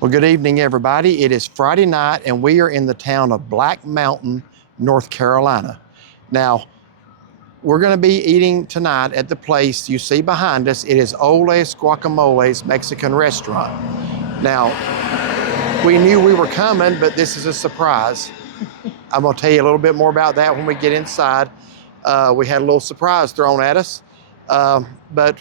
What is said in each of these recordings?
Well, good evening, everybody. It is Friday night, and we are in the town of Black Mountain, North Carolina. Now, we're going to be eating tonight at the place you see behind us. It is Ole's Guacamoles Mexican restaurant. Now, we knew we were coming, but this is a surprise. I'm going to tell you a little bit more about that when we get inside. We had a little surprise thrown at us, but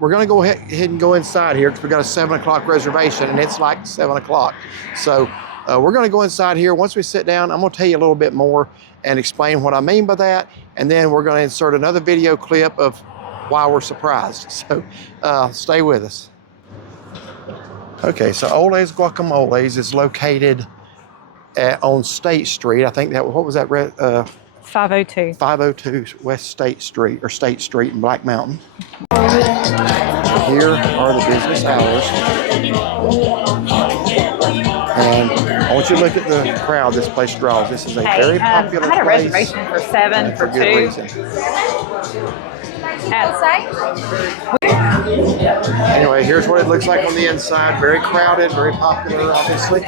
we're going to go ahead and go inside here because we got a 7 o'clock reservation, and it's like 7 o'clock. So we're going to go inside here. Once we sit down, I'm going to tell you a little bit more and explain what I mean by that. And then we're going to insert another video clip of why we're surprised. So stay with us. Okay, so Ole's Guacamoles is located on State Street. I think that, what was that? 502. 502 West State Street, or State Street in Black Mountain. Here are the business hours. And I want you to look at the crowd this place draws. This is a very popular place. I had a reservation for 7 for 2. Good reason. Anyway, here's what it looks like on the inside. Very crowded, very popular, obviously.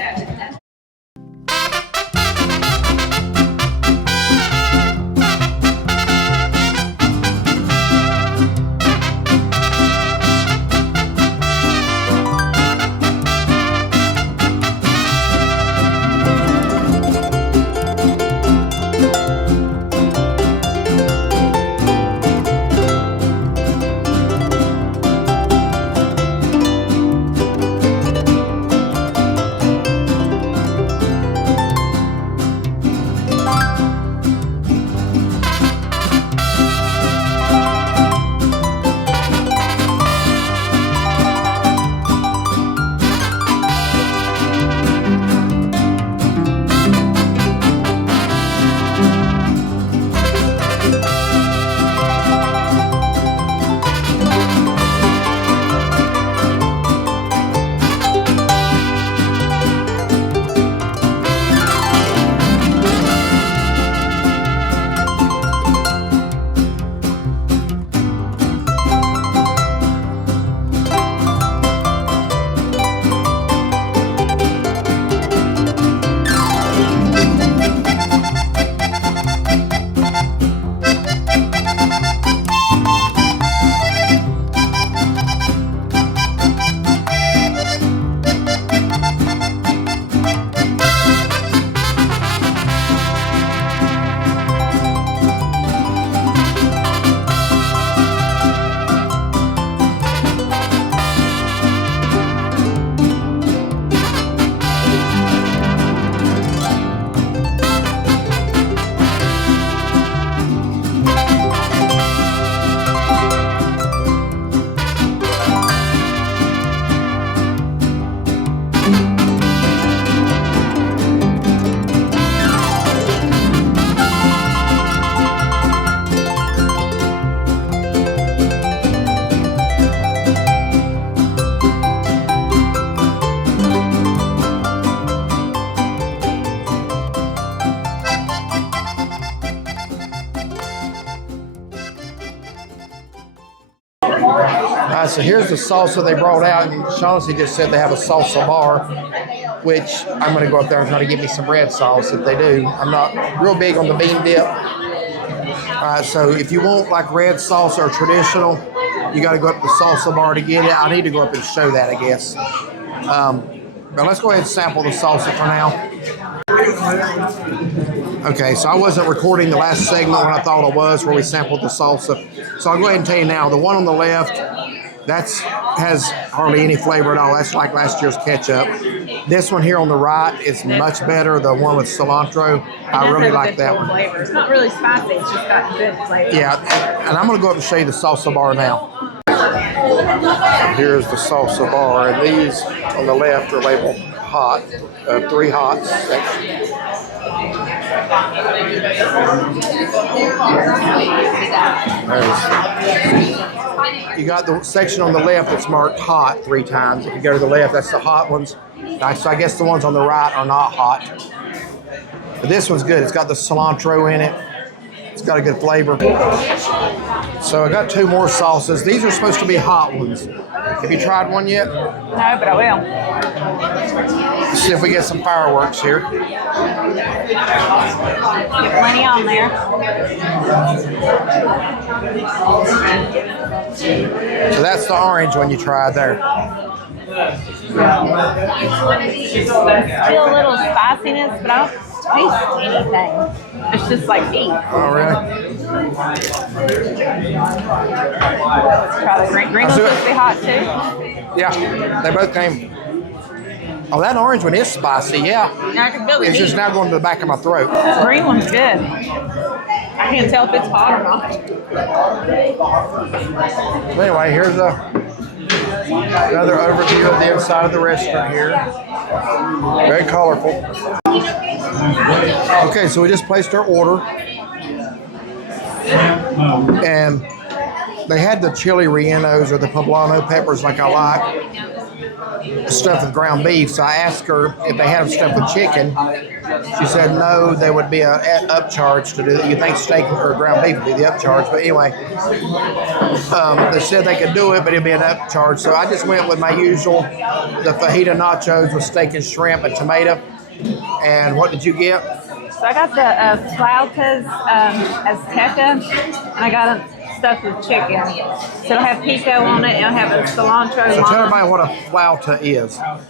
So here's the salsa they brought out, and Shaughnessy just said they have a salsa bar, which I'm going to go up there and try to get me some red sauce if they do. I'm not real big on the bean dip. So if you want like red salsa or traditional, you got to go up to the salsa bar to get it. I need to go up and show that, I guess. But let's go ahead and sample the salsa for now. Okay, so I wasn't recording the last segment when I thought I was, where we sampled the salsa. So I'll go ahead and tell you now, the one on the left, has hardly any flavor at all. That's like last year's ketchup. This one here on the right is much better, the one with cilantro. I really like that one. Flavor. It's not really spicy, it's just got good flavor. Yeah, and I'm going to go up and show you the salsa bar now. Here's the salsa bar, and these on the left are labeled hot, 3 hots. You got the section on the left that's marked hot 3 times. If you go to the left, that's the hot ones. So I guess the ones on the right are not hot. But this one's good. It's got the cilantro in it. It's got a good flavor. So I got 2 more salsas. These are supposed to be hot ones. Have you tried one yet? No, but I will. Let's see if we get some fireworks here. Get plenty on there. So that's the orange one you tried there. Still a little spiciness, but I don't taste anything. It's just like meat. Oh, really? Let's try the green. Green one's supposed to be hot too. Yeah, they both came. Oh, that orange one is spicy, yeah. Now I can feel the It's heat. just now going to the back of my throat. The green one's good. I can't tell if it's hot or not. Anyway, here's another overview of the inside of the restaurant here. Very colorful. Okay, so we just placed our order. And they had the chili rellenos or the poblano peppers like I like, stuffed with ground beef. So I asked her if they had them stuffed with chicken. She said no, there would be an upcharge to do that. You think steak or ground beef would be the upcharge, but anyway, they said they could do it, but it'd be an upcharge. So I just went with my usual, the fajita nachos with steak and shrimp and tomato. And what did you get? So I got the flautas azteca, and I got them stuffed with chicken. So it'll have pico on it, it'll have a cilantro. So tell everybody what a flauta is. I'm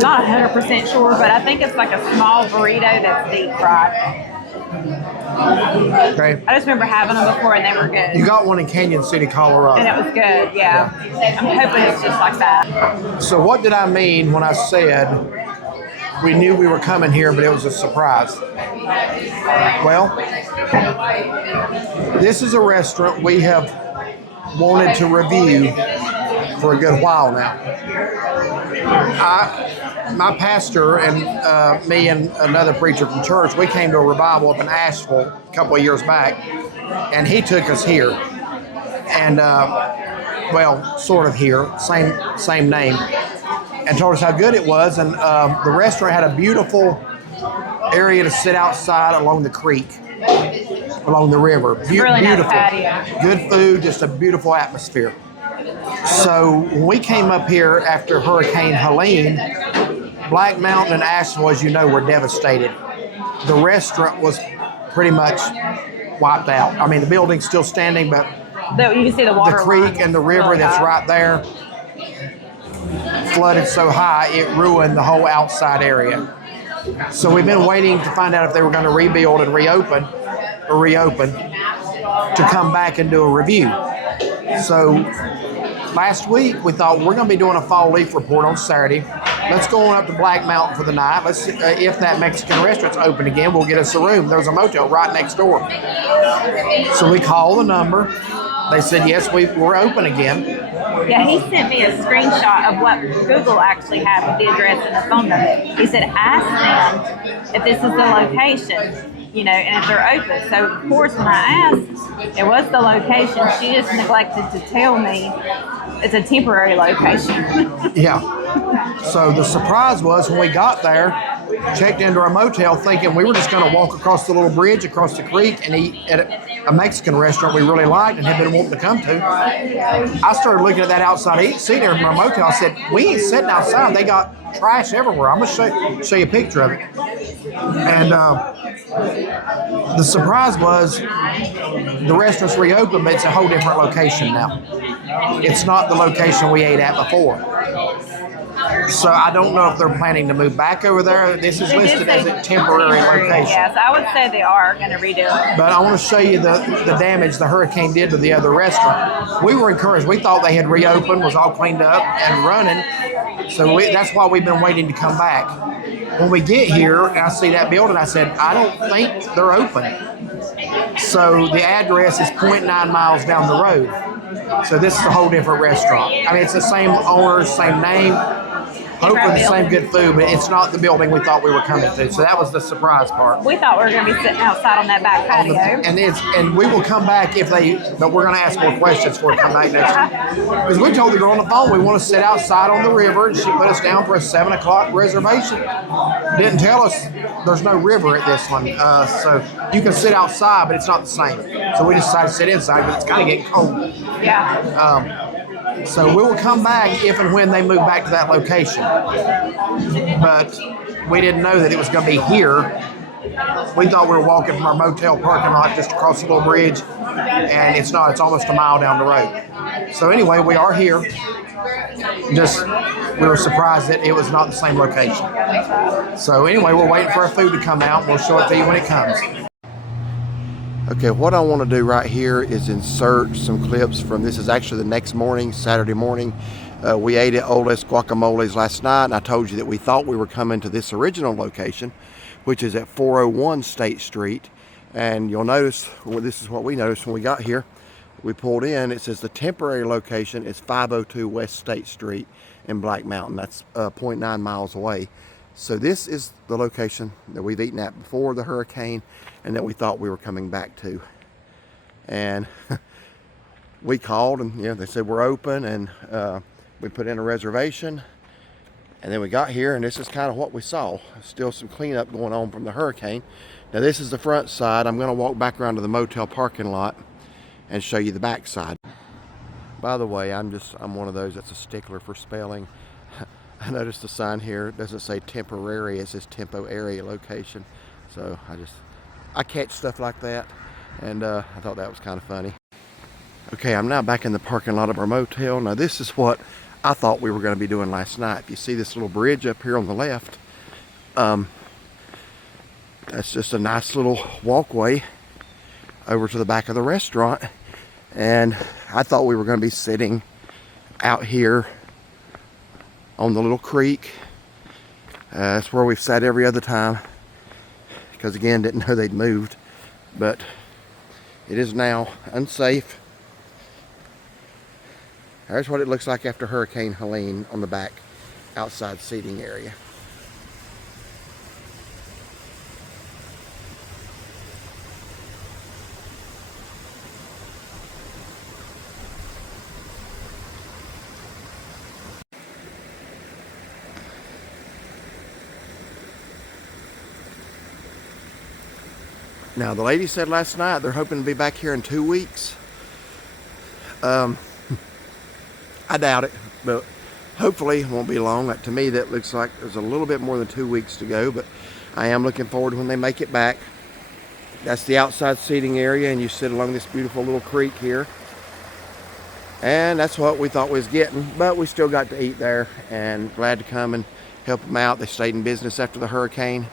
not 100% sure, but I think it's like a small burrito that's deep fried. Okay. I just remember having them before, and they were good. You got one in Canyon City, Colorado. And it was good, yeah. I'm hoping it's just like that. So what did I mean when I said we knew we were coming here, but it was a surprise? Well, this is a restaurant we have wanted to review for a good while now. My pastor and me and another preacher from church, we came to a revival up in Asheville a couple of years back, and he took us here. And, well, sort of here, same name, and told us how good it was. And the restaurant had a beautiful area to sit outside along the creek, along the river. Really nice patio. Good food, just a beautiful atmosphere. So when we came up here after Hurricane Helene, Black Mountain and Asheville, as you know, were devastated. The restaurant was pretty much wiped out. I mean, the building's still standing, but You can see the water. the creek line and the river really that's high. right there flooded so high it ruined the whole outside area. So we've been waiting to find out if they were going to rebuild and reopen to come back and do a review. So last week we thought we're going to be doing a fall leaf report on Saturday. Let's go on up to Black Mountain for the night. Let's see, if that Mexican restaurant's open again, we'll get us a room. There was a motel right next door. So we called the number. They said, yes, we're open again. Yeah, he sent me a screenshot of what Google actually had with the address and the phone number. He said, ask them if this is the location, and if they're open. So, of course, when I asked, it was the location. She just neglected to tell me it's a temporary location. Yeah. So the surprise was when we got there, checked into our motel thinking we were just going to walk across the little bridge across the creek and eat at a Mexican restaurant we really liked and had been wanting to come to. I started looking at that outside seat there in my motel. I said, we ain't sitting outside. They got trash everywhere. I'm going to show you a picture of it. And the surprise was the restaurant's reopened, but it's a whole different location now. It's not the location we ate at before. So I don't know if they're planning to move back over there. This is listed as a temporary location. Yes, I would say they are going to redo it. But I want to show you the damage the hurricane did to the other restaurant. We were encouraged. We thought they had reopened, was all cleaned up and running. So that's why we've been waiting to come back. When we get here and I see that building, I said, I don't think they're open. So the address is 0.9 miles down the road. So this is a whole different restaurant. I mean, it's the same owners, same name, Hope for the same building. good food, but it's not the building we thought we were coming to. So that was the surprise part. We thought we were going to be sitting outside on that back patio. And we will come back but we're going to ask more questions before we come back next time. Because we told the girl on the phone we want to sit outside on the river, and she put us down for a 7 o'clock reservation. Didn't tell us there's no river at this one, so you can sit outside, but it's not the same. So we decided to sit inside because it's kind of getting cold. Yeah. So we will come back if and when they move back to that location. But we didn't know that it was going to be here. We thought we were walking from our motel parking lot just across the little bridge, and it's not. It's almost a mile down the road. So anyway, we are here. Just, we were surprised that it was not the same location. So anyway, we're waiting for our food to come out. We'll show it to you when it comes. Okay, what I want to do right here is insert some clips from, this is actually the next morning, Saturday morning. We ate at Oldest Guacamoles last night, and I told you that we thought we were coming to this original location, which is at 401 State Street. And you'll notice, well, this is what we noticed when we got here. We pulled in, it says the temporary location is 502 West State Street in Black Mountain. That's 0.9 miles away. So this is the location that we've eaten at before the hurricane and that we thought we were coming back to. And we called and they said we're open, and we put in a reservation. And then we got here, and this is kind of what we saw. Still some cleanup going on from the hurricane. Now this is the front side. I'm going to walk back around to the motel parking lot and show you the back side. By the way, I'm one of those that's a stickler for spelling. I noticed the sign here, it doesn't say temporary, it says temporary location. So I catch stuff like that, and I thought that was kind of funny. Okay, I'm now back in the parking lot of our motel. Now this is what I thought we were going to be doing last night. If you see this little bridge up here on the left, that's just a nice little walkway over to the back of the restaurant. And I thought we were going to be sitting out here on the little creek. That's where we've sat every other time, because again, didn't know they'd moved. But it is now unsafe. There's what it looks like after Hurricane Helene on the back outside seating area. Now, the lady said last night they're hoping to be back here in 2 weeks. I doubt it, but hopefully it won't be long. To me, that looks like there's a little bit more than 2 weeks to go, but I am looking forward to when they make it back. That's the outside seating area, and you sit along this beautiful little creek here. And that's what we thought we was getting, but we still got to eat there, and glad to come and help them out. They stayed in business after the hurricane.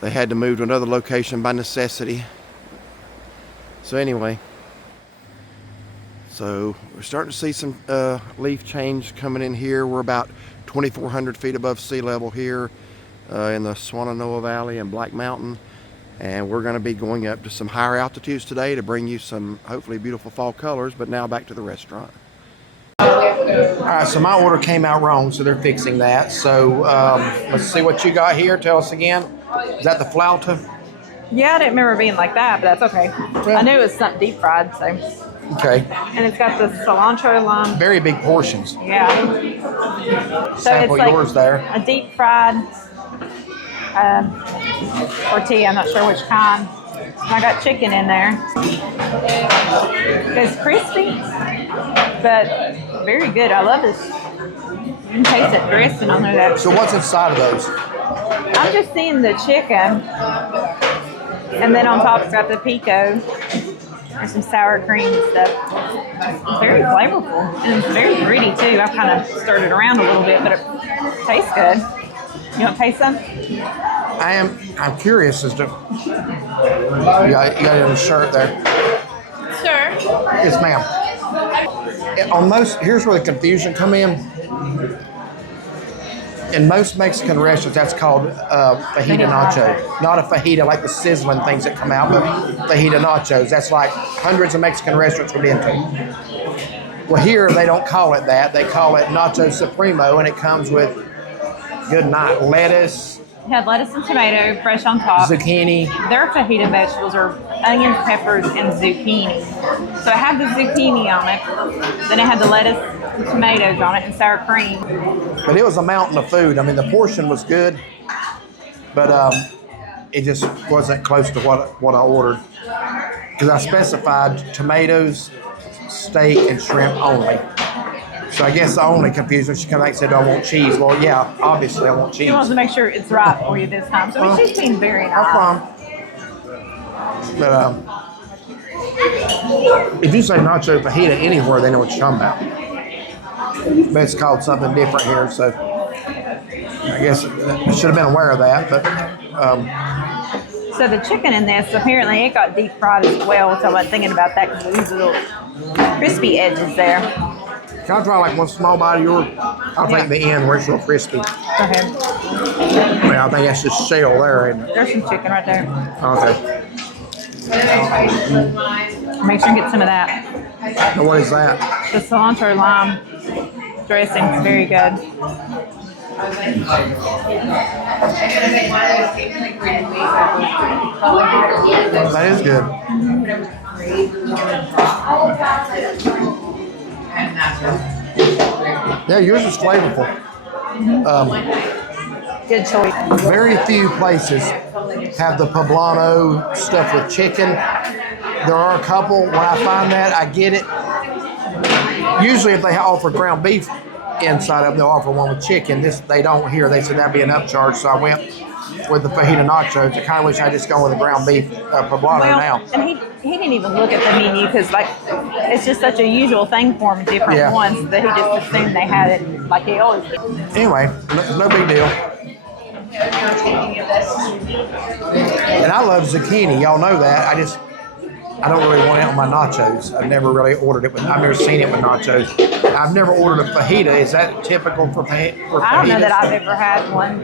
They had to move to another location by necessity. So anyway, so we're starting to see some leaf change coming in here. We're about 2,400 feet above sea level here in the Swannanoa Valley and Black Mountain. And we're going to be going up to some higher altitudes today to bring you some hopefully beautiful fall colors. But now back to the restaurant. All right, so my order came out wrong, so they're fixing that. So let's see what you got here. Tell us again. Is that the flauta? Yeah, I didn't remember being like that, but that's okay. Well, I knew it was something deep fried, so. Okay. And it's got the cilantro lime. Very big portions. Yeah. So Sample it's like yours there. a deep fried tortilla. I'm not sure which kind. And I got chicken in there. It's crispy, but very good. I love this. You can taste it dressing on there. So what's inside of those? I'm just seeing the chicken, and then on top it's got the pico. There's some sour cream and stuff. It's very flavorful, and it's very gritty too. I've kind of stirred it around a little bit, but it tastes good. You want to taste some? I'm curious as to. You got it in the shirt there. Sure. Yes, ma'am. On most, here's where the confusion come in. In most Mexican restaurants, that's called fajita nacho. Not a fajita like the sizzling things that come out, but fajita nachos. That's like hundreds of Mexican restaurants would be into. Well, here they don't call it that. They call it Nacho Supremo, and it comes with, good night, lettuce, It had lettuce and tomato fresh on top. zucchini. Their fajita vegetables are onions, peppers, and zucchini. So it had the zucchini on it. Then it had the lettuce and tomatoes on it and sour cream. But it was a mountain of food. I mean, the portion was good, but it just wasn't close to what I ordered. Because I specified tomatoes, steak, and shrimp only. So I guess the only confusion, she came back and said, I want cheese. Well, yeah, obviously I want cheese. She wants to make sure it's right for you this time. So she's been very nice. No problem. But if you say nacho fajita anywhere, they know what you're talking about. But it's called something different here, so I guess I should have been aware of that. But so the chicken in this, apparently it got deep fried as well. So I'm thinking about that because these little crispy edges there. can I try like one small bite of yours? I'll take the end where it's real crispy. Go ahead. Well, I think that's just shell there, isn't it? There's some chicken right there. Okay. Make sure you get some of that. Now what is that? The cilantro lime dressing is very good. That is good. Yeah, yours is flavorful. Good choice. Very few places have the poblano stuff with chicken. There are a couple. When I find that, I get it. Usually if they offer ground beef inside of them, they'll offer one with chicken. This they don't here. They said that'd be an upcharge, so I went with the fajita nachos. I kind of wish I just gone with the ground beef poblano now. And he didn't even look at the menu because like it's just such a usual thing for him, different ones, that he just assumed they had it like he always did. Anyway, no big deal. And I love zucchini. Y'all know that. I don't really want it on my nachos. I've never really ordered it I've never seen it with nachos. I've never ordered a fajita. Is that typical for fajitas? I don't know that I've ever had one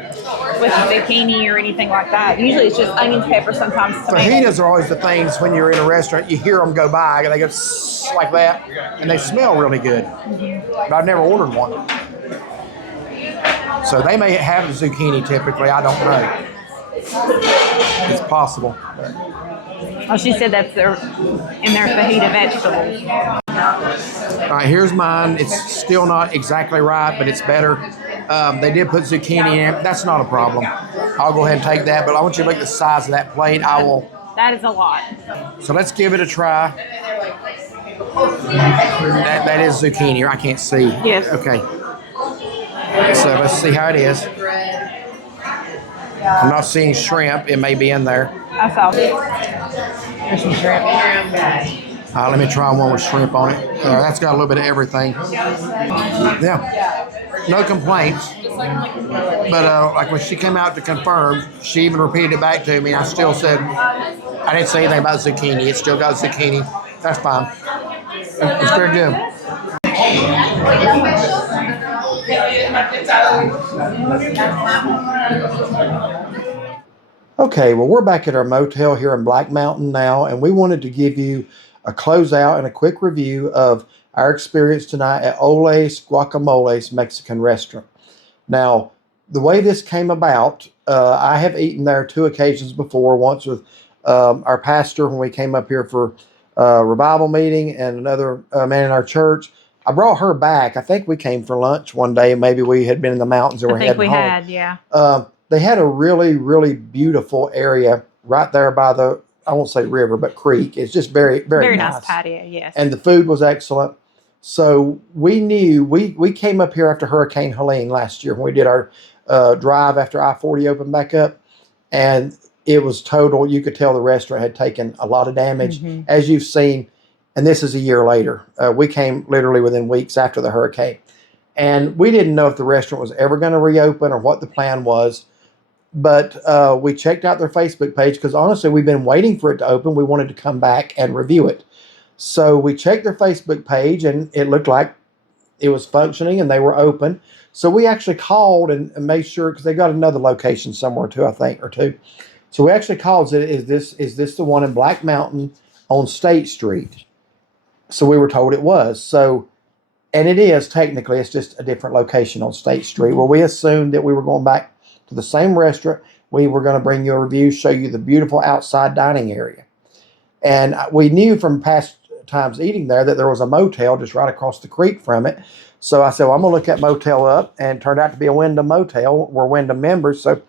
with zucchini or anything like that. Usually it's just onions, pepper, sometimes tomatoes. Fajitas are always the things when you're in a restaurant, you hear them go by, and they go like that, and they smell really good. But I've never ordered one. So they may have zucchini typically. I don't know. It's possible. Oh, she said that's in their fajita vegetables. All right, here's mine. It's still not exactly right, but it's better. They did put zucchini in it. That's not a problem. I'll go ahead and take that, but I want you to look at the size of that plate. I will. That is a lot. So let's give it a try. That is zucchini. I can't see. Yes. Okay. So let's see how it is. I'm not seeing shrimp. It may be in there. I saw. There's some shrimp. Let me try one with shrimp on it. That's got a little bit of everything. Yeah, no complaints. But like when she came out to confirm, she even repeated it back to me. I still said, I didn't say anything about zucchini. It still got zucchini. That's fine. It's very good. Okay, well, we're back at our motel here in Black Mountain now, and we wanted to give you a closeout and a quick review of our experience tonight at Ole's Guacamoles Mexican restaurant. Now, the way this came about, I have eaten there 2 occasions before, once with our pastor when we came up here for a revival meeting, and another man in our church. I brought her back. I think we came for lunch one day. Maybe we had been in the mountains and we're heading home. I think we had, yeah. They had a really, really beautiful area right there by the, I won't say river, but creek. It's just very, very nice. Nice patio, yes. And the food was excellent. So we knew, we came up here after Hurricane Helene last year when we did our drive after I-40 opened back up. And it was total, you could tell the restaurant had taken a lot of damage, as you've seen. And this is a year later. We came literally within weeks after the hurricane. And we didn't know if the restaurant was ever going to reopen or what the plan was. But we checked out their Facebook page because honestly, we've been waiting for it to open. We wanted to come back and review it. So we checked their Facebook page and it looked like it was functioning and they were open. So we actually called and made sure, because they got another location somewhere too, I think, or 2. So we actually called and said, is this the one in Black Mountain on State Street? So we were told it was. So And it is technically, it's just a different location on State Street. Well, we assumed that we were going back to the same restaurant. We were going to bring you a review, show you the beautiful outside dining area. And we knew from past times eating there that there was a motel just right across the creek from it. So I said, well, I'm going to look that motel up, and it turned out to be a Wyndham motel. We're Wyndham members, so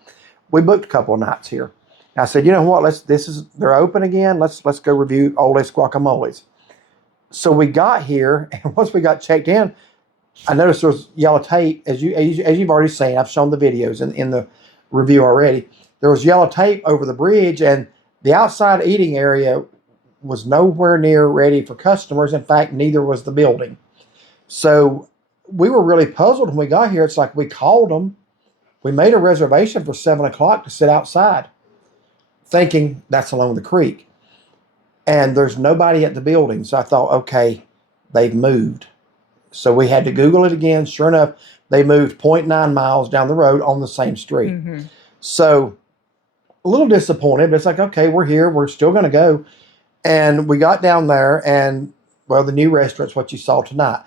we booked a couple of nights here. And I said, you know what? They're open again. Let's go review Oldest Guacamoles. So we got here, and once we got checked in, I noticed there was yellow tape, as you've already seen. I've shown the videos in the review already. There was yellow tape over the bridge, and the outside eating area was nowhere near ready for customers. In fact, neither was the building. So we were really puzzled when we got here. It's like we called them. We made a reservation for 7 o'clock to sit outside, thinking that's along the creek. And there's nobody at the building. So I thought, okay, they've moved. So we had to Google it again. Sure enough, they moved 0.9 miles down the road on the same street. Mm-hmm. So a little disappointed, but it's like, okay, we're here. We're still going to go. And we got down there, and, well, the new restaurant's what you saw tonight.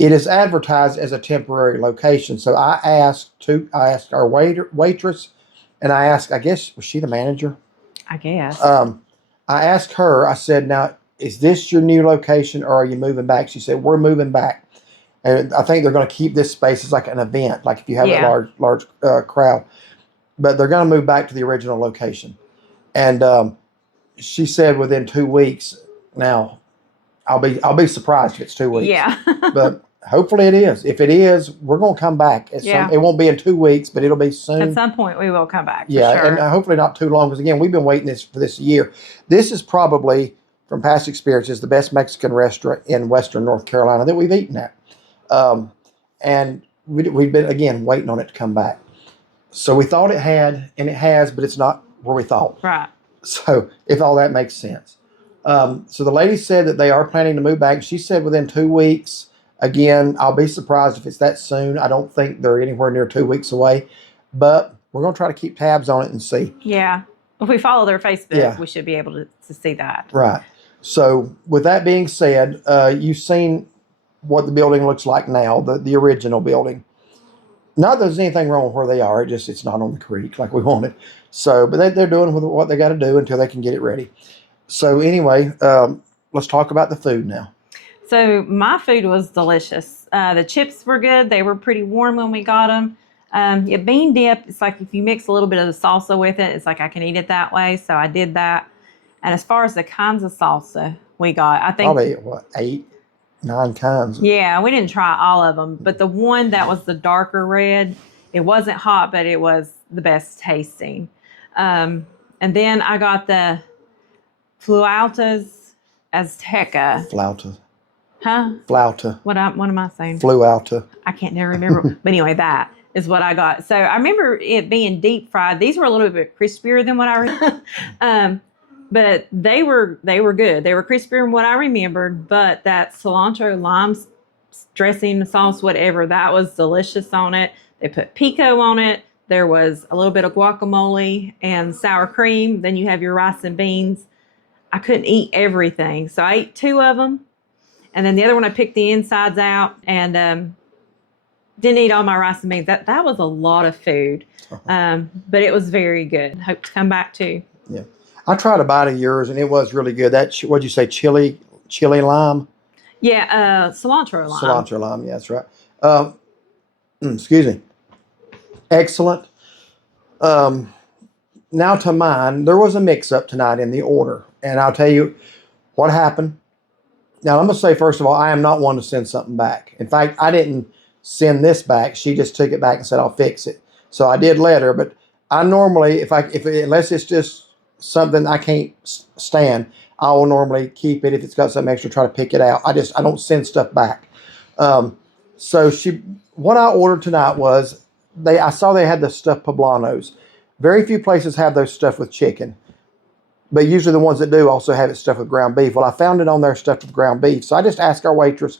It is advertised as a temporary location. So I asked our waitress, and I asked, I guess, was she the manager? I guess. I asked her, I said, now, is this your new location, or are you moving back? She said, we're moving back. And I think they're going to keep this space as like an event, like if you have a large crowd. But they're going to move back to the original location. And she said within 2 weeks. Now, I'll be surprised if it's 2 weeks. Yeah. But hopefully it is. If it is, we're going to come back. It won't be in 2 weeks, but it'll be soon. At some point, we will come back. Yeah, for sure. And hopefully not too long, because again, we've been waiting for this year. This is probably, from past experiences, the best Mexican restaurant in Western North Carolina that we've eaten at. And we've been, again, waiting on it to come back. So we thought it had, and it has, but it's not where we thought. Right. So if all that makes sense. So the lady said that they are planning to move back. She said within 2 weeks. Again, I'll be surprised if it's that soon. I don't think they're anywhere near 2 weeks away. But we're going to try to keep tabs on it and see. Yeah. If we follow their Facebook, we should be able to see that. Right. So with that being said, you've seen what the building looks like now, the original building. Not that there's anything wrong with where they are. It's not on the creek like we wanted. So, but they're doing what they got to do until they can get it ready. So anyway, let's talk about the food now. So my food was delicious. The chips were good. They were pretty warm when we got them. Bean dip, it's like if you mix a little bit of the salsa with it, it's like I can eat it that way. So I did that. And as far as the kinds of salsa we got, I think probably 8, 9 kinds. Yeah, we didn't try all of them, but the one that was the darker red, it wasn't hot, but it was the best tasting. And then I got the flautas azteca. Flauta. Huh? Flauta. What am I saying? Flauta. I can't never remember. But anyway, that is what I got. So I remember it being deep fried. These were a little bit crispier than what I but they were good. They were crispier than what I remembered. But that cilantro, lime dressing, sauce, whatever, that was delicious on it. They put pico on it. There was a little bit of guacamole and sour cream. Then you have your rice and beans. I couldn't eat everything, so I ate 2 of them. And then the other one, I picked the insides out and didn't eat all my rice and beans. That was a lot of food, but it was very good. Hope to come back too. Yeah, I tried a bite of yours, and it was really good. That what'd you say, chili lime? Yeah, cilantro lime. Cilantro lime. Yeah, that's right. Excuse me. Excellent. Now to mine. There was a mix-up tonight in the order, and I'll tell you what happened. Now, I'm going to say, first of all, I am not one to send something back. In fact, I didn't send this back. She just took it back and said, I'll fix it. So I did let her, but I normally, unless it's just something I can't stand, I will normally keep it. If it's got something extra, try to pick it out. I don't send stuff back. So what I ordered tonight was, I saw they had the stuffed poblanos. Very few places have those stuffed with chicken. But usually the ones that do also have it stuffed with ground beef. Well, I found it on there stuffed with ground beef. So I just asked our waitress,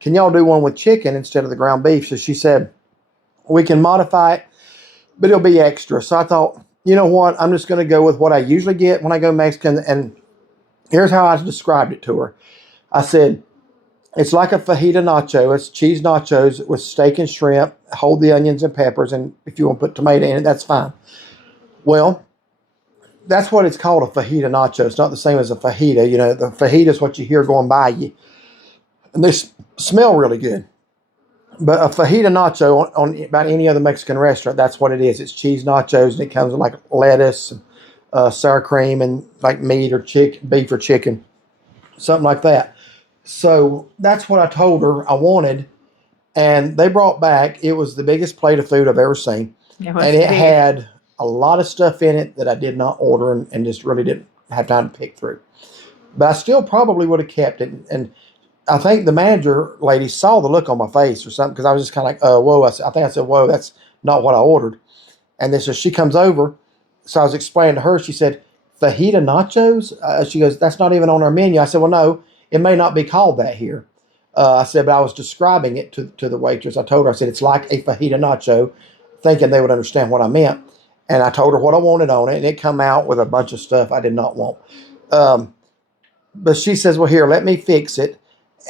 can y'all do one with chicken instead of the ground beef? So she said, we can modify it, but it'll be extra. So I thought, you know what? I'm just going to go with what I usually get when I go Mexican. And here's how I described it to her. I said, It's like a fajita nacho. It's cheese nachos with steak and shrimp. Hold the onions and peppers, and if you want to put tomato in it, that's fine. Well, that's what it's called, a fajita nacho. It's not the same as a fajita. You know, the fajita is what you hear going by you. And they smell really good. But a fajita nacho on about any other Mexican restaurant, that's what it is. It's cheese nachos, and it comes with like lettuce, sour cream, and like meat or beef or chicken, something like that. So that's what I told her I wanted. And they brought back, it was the biggest plate of food I've ever seen. And it had a lot of stuff in it that I did not order and just really didn't have time to pick through. But I still probably would have kept it. And I think the manager lady saw the look on my face or something, because I was just kind of like, whoa. I think I said, whoa, that's not what I ordered. And then so she comes over. So I was explaining to her, she said, fajita nachos? She goes, that's not even on our menu. I said, well, no, it may not be called that here. I said, but I was describing it to the waitress. I told her, I said, it's like a fajita nacho, thinking they would understand what I meant. And I told her what I wanted on it, and it come out with a bunch of stuff I did not want. But she says, well, here, let me fix it.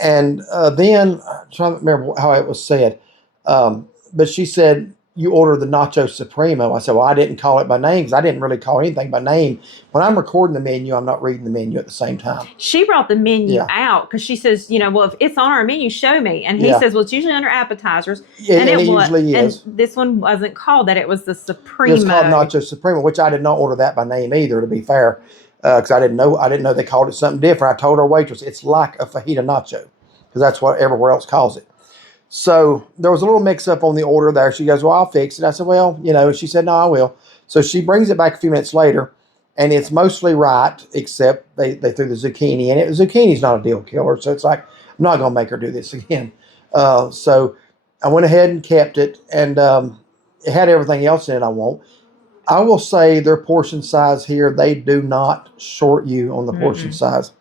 And then, I'm trying to remember how it was said, but she said, you ordered the Nacho Supremo. I said, well, I didn't call it by name because I didn't really call anything by name. When I'm recording the menu, I'm not reading the menu at the same time. She brought the menu out because she says, well, if it's on our menu, show me. And he says, well, it's usually under appetizers. And it usually is. And this one wasn't called that. It was the Supremo. It was called Nacho Supremo, which I did not order that by name either, to be fair, because I didn't know they called it something different. I told our waitress, it's like a fajita nacho, because that's what everywhere else calls it. So there was a little mix-up on the order there. She goes, well, I'll fix it. I said, well, she said, no, I will. So she brings it back a few minutes later, and it's mostly right, except they threw the zucchini in it. Zucchini's not a deal killer, so it's like, I'm not going to make her do this again. So I went ahead and kept it, and it had everything else in it I want. I will say their portion size here, they do not short you on the portion size.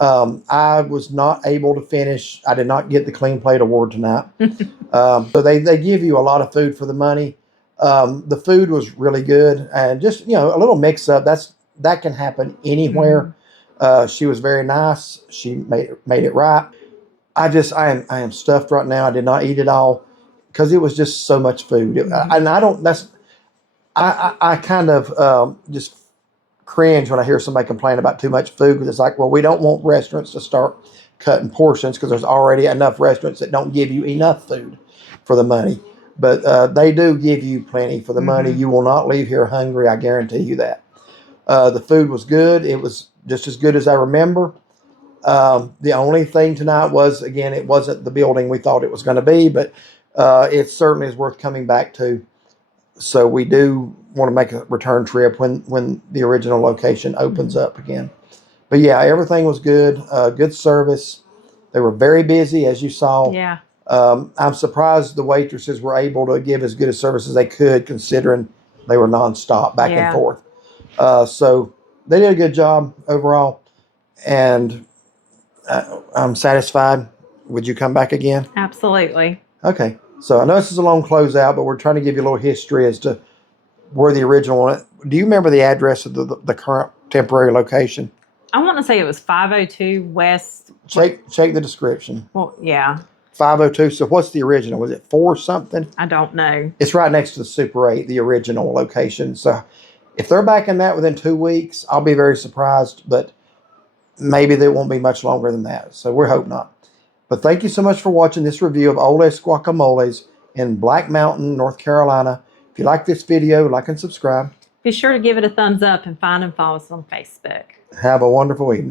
I was not able to finish. I did not get the Clean Plate Award tonight. So they give you a lot of food for the money. The food was really good, and just, a little mix up. That can happen anywhere. She was very nice. She made it right. I am stuffed right now. I did not eat it all because it was just so much food. I kind of just cringe when I hear somebody complain about too much food, because it's like, well, we don't want restaurants to start cutting portions because there's already enough restaurants that don't give you enough food for the money. But they do give you plenty for the money. You will not leave here hungry. I guarantee you that. The food was good. It was just as good as I remember. The only thing tonight was, again, it wasn't the building we thought it was going to be, but it certainly is worth coming back to. So we do want to make a return trip when the original location opens up again. But yeah, everything was good. Good service. They were very busy, as you saw. Yeah. I'm surprised the waitresses were able to give as good a service as they could, considering they were nonstop back and forth. So they did a good job overall, and I'm satisfied. Would you come back again? Absolutely. Okay. So I know this is a long closeout, but we're trying to give you a little history as to where the original one. Do you remember the address of the current temporary location? I want to say it was 502 West. Check the description. Well, yeah. 502. So what's the original? Was it 4 something? I don't know. It's right next to the Super 8, the original location. So if they're back in that within 2 weeks, I'll be very surprised, but maybe they won't be much longer than that. So we hope not. But thank you so much for watching this review of Oles Guacamoles in Black Mountain, North Carolina. If you like this video, like and subscribe. Be sure to give it a thumbs up and find and follow us on Facebook. Have a wonderful evening.